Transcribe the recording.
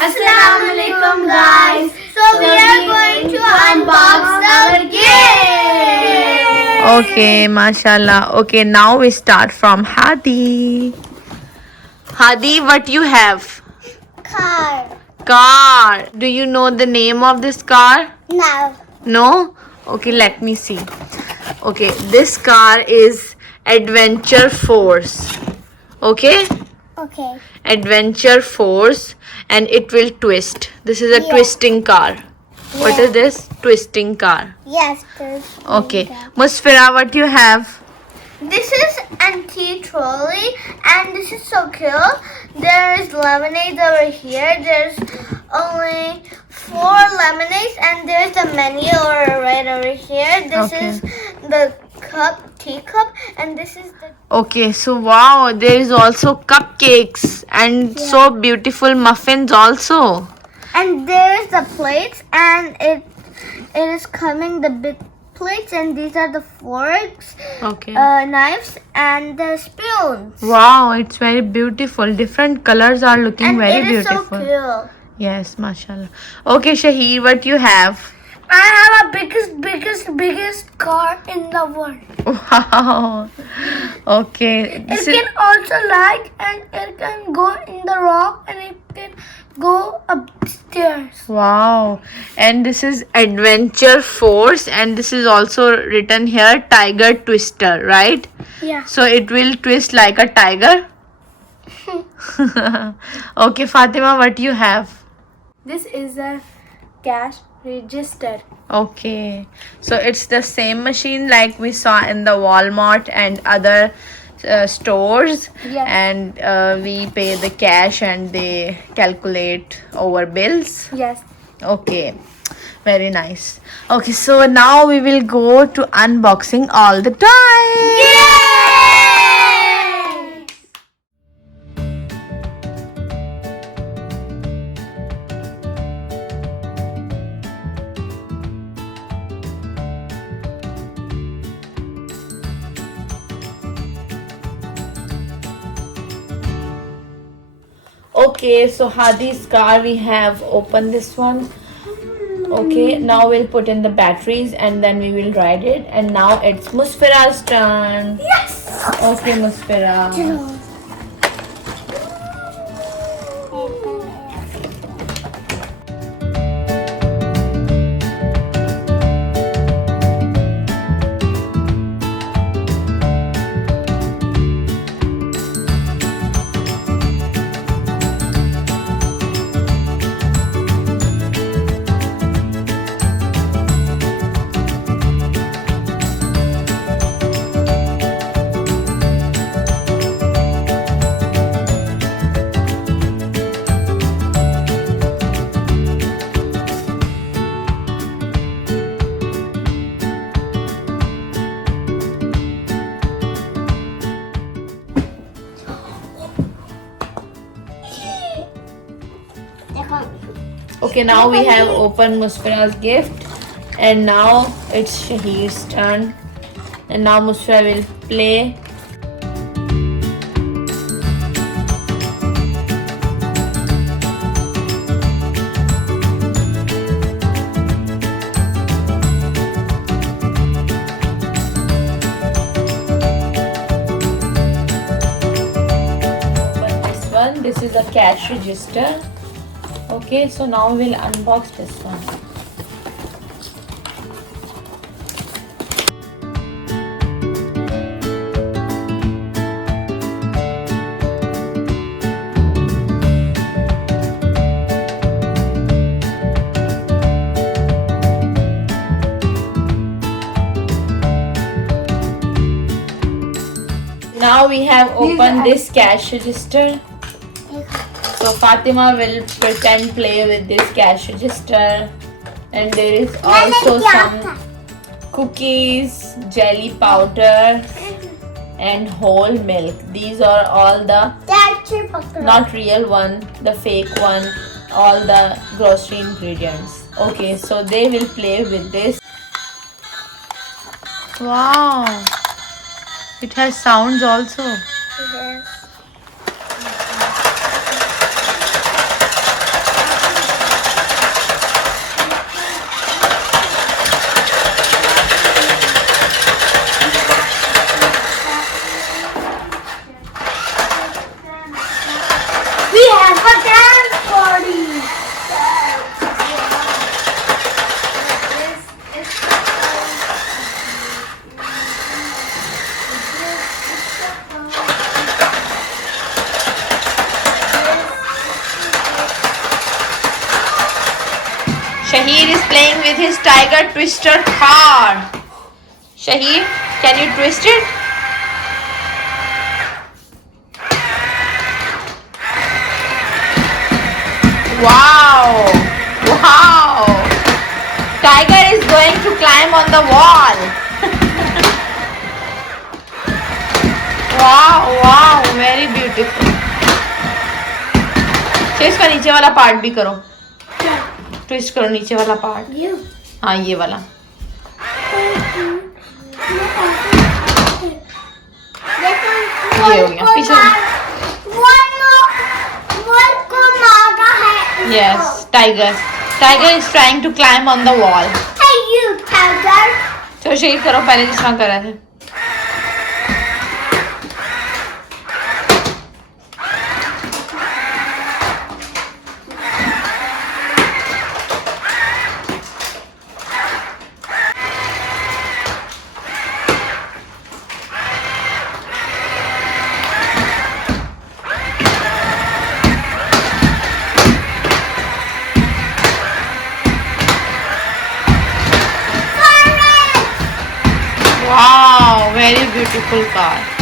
Assalamualaikum guys. So we are going to unbox our gift. Okay, mashallah. Okay, now we start from Hadi. Hadi, what you have? Car. Car. Do you know the name of this car? No. No? Okay, let me see. Okay, this car is Adventure Force. Okay? Okay. Adventure Force, and it will twist. This is a twisting car. What is this? Twisting car. Yes, there's. Okay. Musfira, what you have? This is anti-trolley, and this is so cool. There is lemonade over here. There's only 4 lemonades, and there's the menu right over here. This is the teacup, and this is the. Okay, so wow, there is also cupcakes and so beautiful muffins also. And there's the plates, and it is coming the big plates, and these are the forks, Okay. knives, and the spoons. Wow, it's very beautiful. Different colors are looking And very it is beautiful. so cool. Yes, mashallah. Okay, Shahir, what you have? I have a biggest car in the world. Wow. Okay. It can also and it can go in the rock, and it can go upstairs. Wow. And this is Adventure Force, and this is also written here Tiger Twister, right? Yeah. So it will twist like a tiger. Okay, Fatima, what you have? This is a cash register. Okay, so it's the same machine like we saw in the Walmart and other stores. Yes. And we pay the cash and they calculate our bills. Yes. Okay, very nice. Okay, so now we will go to unboxing all the toys. Yay! Okay, so Hadi's car, we have opened this one. Okay, now we'll put in the batteries and then we will ride it. And now it's Musfira's turn. Yes. Okay, Musfira. Okay, now we have opened Musfira's gift, and now it's Shahir's turn. And now Musfira will play. But this one, this is a cash register. Okay, so now we'll unbox this one. Now we have opened this cash register. So Fatima will pretend play with this cash register, and there is also some cookies, jelly powder, and whole milk. These are all the not real one, the fake one, all the grocery ingredients. Okay, so they will play with this. Wow, it has sounds also. Yes. Shahir is playing with his tiger twister car. Shahir, can you twist it? Wow! Wow! Tiger is going to climb on the wall. Wow! Wow! Very beautiful. चलिए इसका नीचे वाला part भी करो. Twist करो नीचे वाला part. हाँ ये वाला. ये हो गया पीछे. Yes, tiger. Tiger is trying to climb on the wall. Hey, you tiger. चलो शेयर करो पहले जिस तरह कर रहे थे. Wow, very beautiful car.